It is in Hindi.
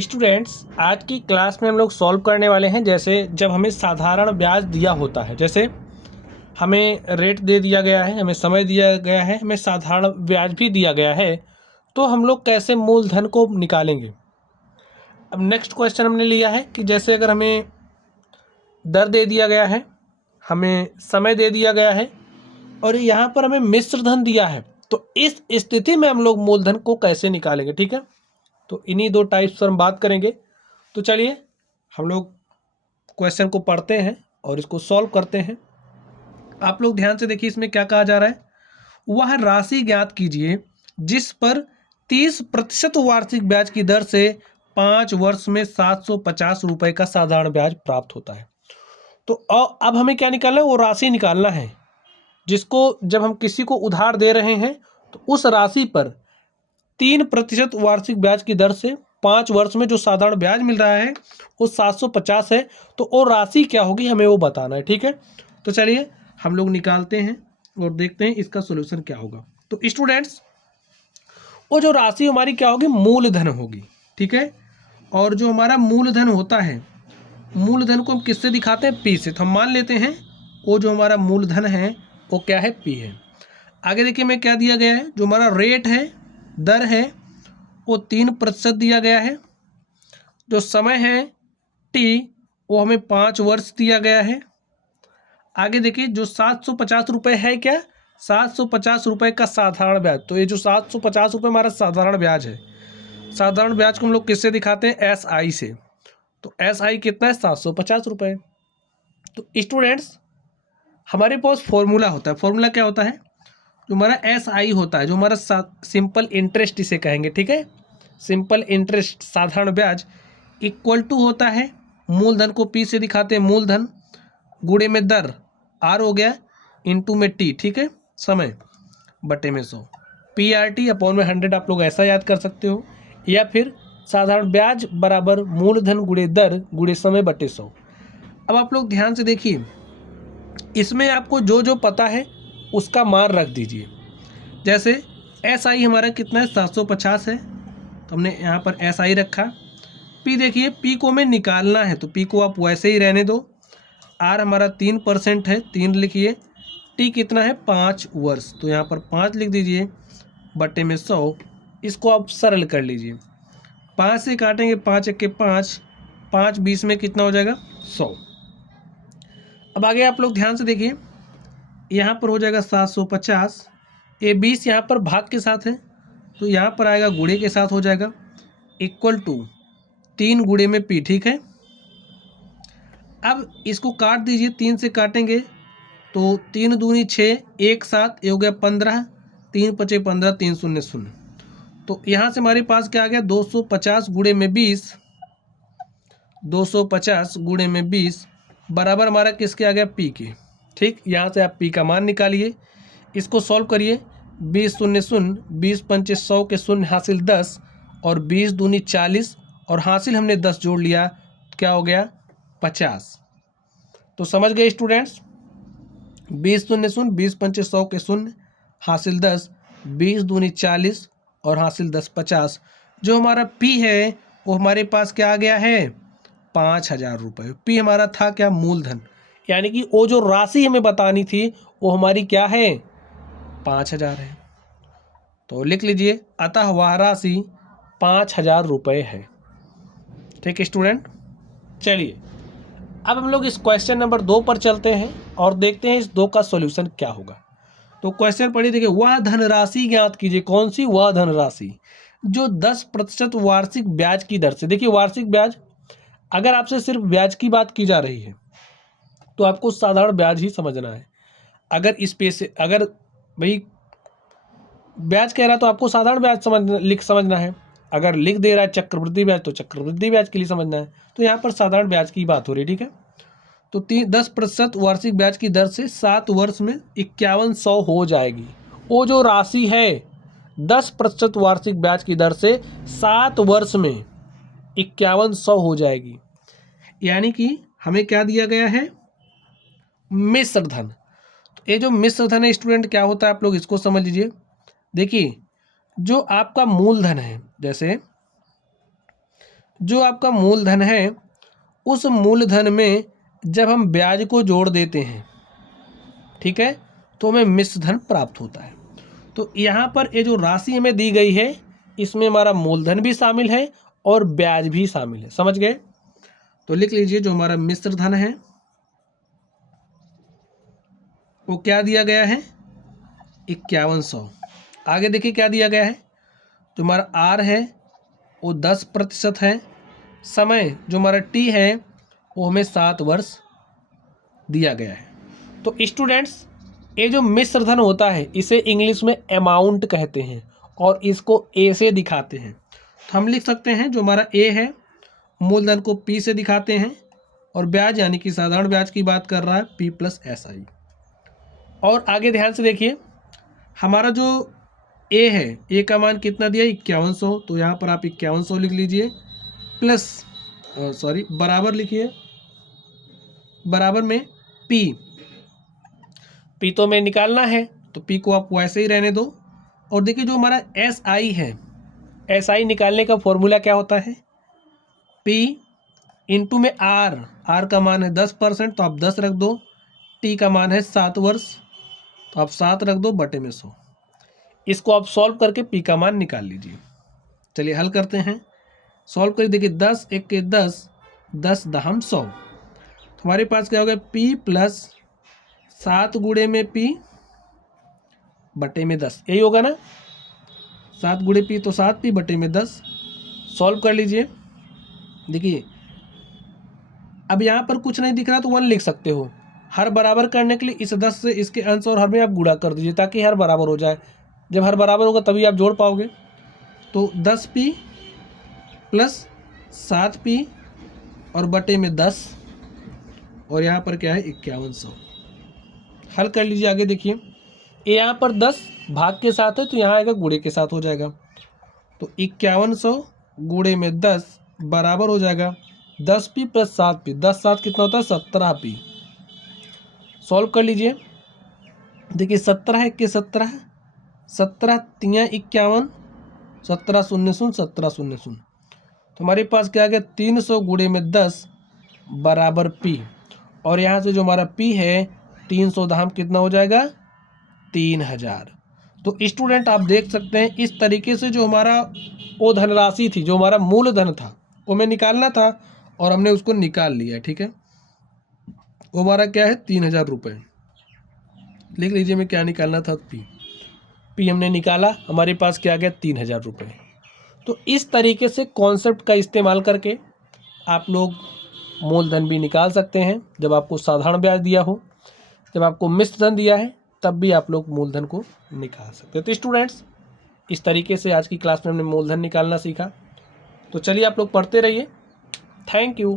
स्टूडेंट्स, आज की क्लास में हम लोग सॉल्व करने वाले हैं। जैसे जब हमें साधारण ब्याज दिया होता है, जैसे हमें रेट दे दिया गया है, हमें समय दिया गया है, हमें साधारण ब्याज भी दिया गया है, तो हम लोग कैसे मूलधन को निकालेंगे। अब नेक्स्ट क्वेश्चन हमने लिया है कि जैसे अगर हमें दर दे दिया गया है, हमें समय दे दिया गया है और यहाँ पर हमें मिश्र धन दिया है, तो इस स्थिति में हम लोग मूलधन को कैसे निकालेंगे। ठीक है, तो इन्हीं दो टाइप्स पर हम बात करेंगे। तो चलिए हम लोग क्वेश्चन को पढ़ते हैं और इसको सॉल्व करते हैं। आप लोग ध्यान से देखिए, इसमें क्या कहा जा रहा है। वह राशि ज्ञात कीजिए जिस पर 30% वार्षिक ब्याज की दर से 5 वर्ष में 750 रुपए का साधारण ब्याज प्राप्त होता है। तो अब हमें क्या निकालना है, वो राशि निकालना है जिसको जब हम किसी को उधार दे रहे हैं तो उस राशि पर 3% वार्षिक ब्याज की दर से 5 वर्ष में जो साधारण ब्याज मिल रहा है वो 750 है। तो वो राशि क्या होगी हमें वो बताना है। ठीक है, तो चलिए हम लोग निकालते हैं और देखते हैं इसका सोल्यूशन क्या होगा। तो स्टूडेंट्स, वो जो राशि हमारी क्या होगी, मूलधन होगी। ठीक है, और जो हमारा मूलधन होता है, मूलधन को हम किससे दिखाते हैं, पी से। तो हम मान लेते हैं वो जो हमारा मूलधन है वो क्या है, पी है। आगे देखिए मैं क्या दिया गया है, जो हमारा रेट है, दर है, वो 3% दिया गया है। जो समय है टी, वो हमें 5 वर्ष दिया गया है। आगे देखिए जो 750 रुपये है, क्या 750 रुपये का साधारण ब्याज। तो ये जो 750 रुपये हमारा साधारण ब्याज है, साधारण ब्याज को हम लोग किससे दिखाते हैं, एस आई से। तो एस आई कितना है, 750 रुपये। तो स्टूडेंट्स, हमारे पास फॉर्मूला होता है। फॉर्मूला क्या होता है, जो हमारा एस आई होता है, जो हमारा सिंपल इंटरेस्ट इसे कहेंगे। ठीक है, सिंपल इंटरेस्ट, साधारण ब्याज इक्वल टू होता है, मूलधन को पी से दिखाते हैं, मूलधन गुणे में दर, आर हो गया, इनटू में टी। ठीक है, समय बटे में 100, पी आर टी अपॉन में 100। आप लोग ऐसा याद कर सकते हो, या फिर साधारण ब्याज बराबर मूलधन गुणे दर गुणे समय बटे 100। अब आप लोग ध्यान से देखिए, इसमें आपको जो जो पता है उसका मान रख दीजिए। जैसे एस आई हमारा कितना है, 750 है, तो हमने यहाँ पर एस आई रखा। पी देखिए, पी को हमें निकालना है तो पी को आप वैसे ही रहने दो। आर हमारा 3% है, 3 लिखिए। टी कितना है, 5 वर्ष, तो यहाँ पर 5 लिख दीजिए बटे में 100। इसको आप सरल कर लीजिए, 5 से काटेंगे, 5 1 के 5, 5 20 में कितना हो जाएगा, 100। अब आगे आप लोग ध्यान से देखिए, यहाँ पर हो जाएगा 750। ये 20 यहाँ पर भाग के साथ है, तो यहाँ पर आएगा गुणे के साथ हो जाएगा, इक्वल टू 3 गुणे में पी। ठीक है, अब इसको काट दीजिए, 3 से काटेंगे तो 3 दूनी 6, 1 7, ये हो गया 15, 3 पचे 15, 3 शून्य 0। तो यहाँ से हमारे पास क्या आ गया, 250 गुणे में 20, 250 गुणे में 20 बराबर हमारा किसके आ गया, पी के। ठीक, यहाँ से आप पी का मान निकालिए, इसको सॉल्व करिए। 20 शून्य 0, 20 पंचे 100 के शून्य हासिल 10, और 20 दूनी 40, और हासिल हमने 10 जोड़ लिया, क्या हो गया, 50। तो समझ गए स्टूडेंट्स, 20 शून्य 0, 20 पंचे 100 के शून्य हासिल 10, 20 दूनी 40 और हासिल 10 50। जो हमारा पी है वो हमारे पास क्या आ गया है, 5000 रुपये। पी हमारा था क्या, मूलधन, यानी कि वो जो राशि हमें बतानी थी वो हमारी क्या है, 5000 है। तो लिख लीजिए, अतः वह राशि 5000 रुपये है। ठीक है स्टूडेंट, चलिए अब हम लोग इस क्वेश्चन नंबर 2 पर चलते हैं और देखते हैं इस 2 का सॉल्यूशन क्या होगा। तो क्वेश्चन पढ़िए, देखिए, वह धनराशि ज्ञात कीजिए। कौन सी, वह धनराशि जो 10% वार्षिक ब्याज की दर से। देखिए वार्षिक ब्याज, अगर आपसे सिर्फ ब्याज की बात की जा रही है तो आपको साधारण ब्याज ही समझना है। अगर इस पे से अगर भाई ब्याज कह रहा है तो आपको साधारण ब्याज समझना है। अगर लिख दे रहा है चक्रवृद्धि ब्याज तो चक्रवृद्धि ब्याज के लिए समझना है। तो यहाँ पर साधारण ब्याज की बात हो रही है। ठीक है, तो 10% वार्षिक ब्याज की दर से 7 वर्ष में 5100 हो जाएगी। वो जो राशि है 10% वार्षिक ब्याज की दर से 7 वर्ष में 5100 हो जाएगी। यानी कि हमें क्या दिया गया है, मिश्र धन। तो ये जो मिश्र धन है स्टूडेंट, क्या होता है आप लोग इसको समझ लीजिए। देखिए जो आपका मूलधन है, जैसे जो आपका मूलधन है उस मूलधन में जब हम ब्याज को जोड़ देते हैं, ठीक है, तो हमें मिश्र धन प्राप्त होता है। तो यहाँ पर ये जो राशि हमें दी गई है इसमें हमारा मूलधन भी शामिल है और ब्याज भी शामिल है, समझ गए। तो लिख लीजिए जो हमारा मिश्र धन है वो क्या दिया गया है 5100। आगे देखिए क्या दिया गया है, जो हमारा आर है वो 10% है, समय जो हमारा टी है वो हमें 7 वर्ष दिया गया है। तो स्टूडेंट्स ये जो मिश्र धन होता है इसे इंग्लिश में अमाउंट कहते हैं और इसको ए से दिखाते हैं। तो हम लिख सकते हैं जो हमारा ए है मूलधन को पी से दिखाते हैं और ब्याज यानी कि साधारण ब्याज की बात कर रहा है पी प्लस एस आई। और आगे ध्यान से देखिए हमारा जो ए है, ए का मान कितना दिया 5100, तो यहाँ पर आप 5100 लिख लीजिए प्लस बराबर लिखिए, बराबर में पी तो हमें निकालना है तो पी को आप वैसे ही रहने दो। और देखिए जो हमारा एस आई है, एस आई निकालने का फॉर्मूला क्या होता है पी इंटू में आर का मान है 10% तो आप 10 रख दो, टी का मान है 7 वर्ष तो आप 7 रख दो बटे में 100। इसको आप सॉल्व करके पी का मान निकाल लीजिए। चलिए हल करते हैं, सॉल्व करिए। देखिए 10 एक के 10, 10 दहम 100, तो हमारे पास क्या हो गया पी प्लस 7 गुणे में पी बटे में 10, यही होगा ना, 7 गुणे पी तो 7 पी बटे में 10। सॉल्व कर लीजिए। देखिए अब यहाँ पर कुछ नहीं दिख रहा तो 1 लिख सकते हो। हर बराबर करने के लिए इस 10 से इसके अंश और हर में आप गुणा कर दीजिए ताकि हर बराबर हो जाए। जब हर बराबर होगा तभी आप जोड़ पाओगे। तो 10p प्लस 7p और बटे में 10 और यहाँ पर क्या है 5100। हल कर लीजिए। आगे देखिए ये यहाँ पर 10 भाग के साथ है तो यहाँ आएगा गुणे के साथ हो जाएगा, तो 5100 गुणे में 10 बराबर हो जाएगा 10p प्लस 7p, 10 7 कितना होता है 17p। सॉल्व कर लीजिए। देखिए 17 है के 17, 17 तिया 51, 17 शून्य शून्य 17 शून्य शून्य, तो हमारे पास क्या आ गया 300 गुणे में 10 बराबर p। और यहाँ से जो हमारा p है 300 दाम कितना हो जाएगा 3000। तो स्टूडेंट आप देख सकते हैं इस तरीके से जो हमारा वो धनराशि थी, जो हमारा मूलधन था वो हमें निकालना था और हमने उसको निकाल लिया, ठीक है। वो हमारा क्या है 3000 रुपये। लिख लीजिए मैं क्या निकालना था पी हमने निकाला, हमारे पास क्या आ गया 3000 रुपये। तो इस तरीके से कॉन्सेप्ट का इस्तेमाल करके आप लोग मूलधन भी निकाल सकते हैं। जब आपको साधारण ब्याज दिया हो, जब आपको मिश्र धन दिया है तब भी आप लोग मूलधन को निकाल सकते हैं। तो स्टूडेंट्स इस तरीके से आज की क्लास में हमने मूलधन निकालना सीखा। तो चलिए आप लोग पढ़ते रहिए। Thank you.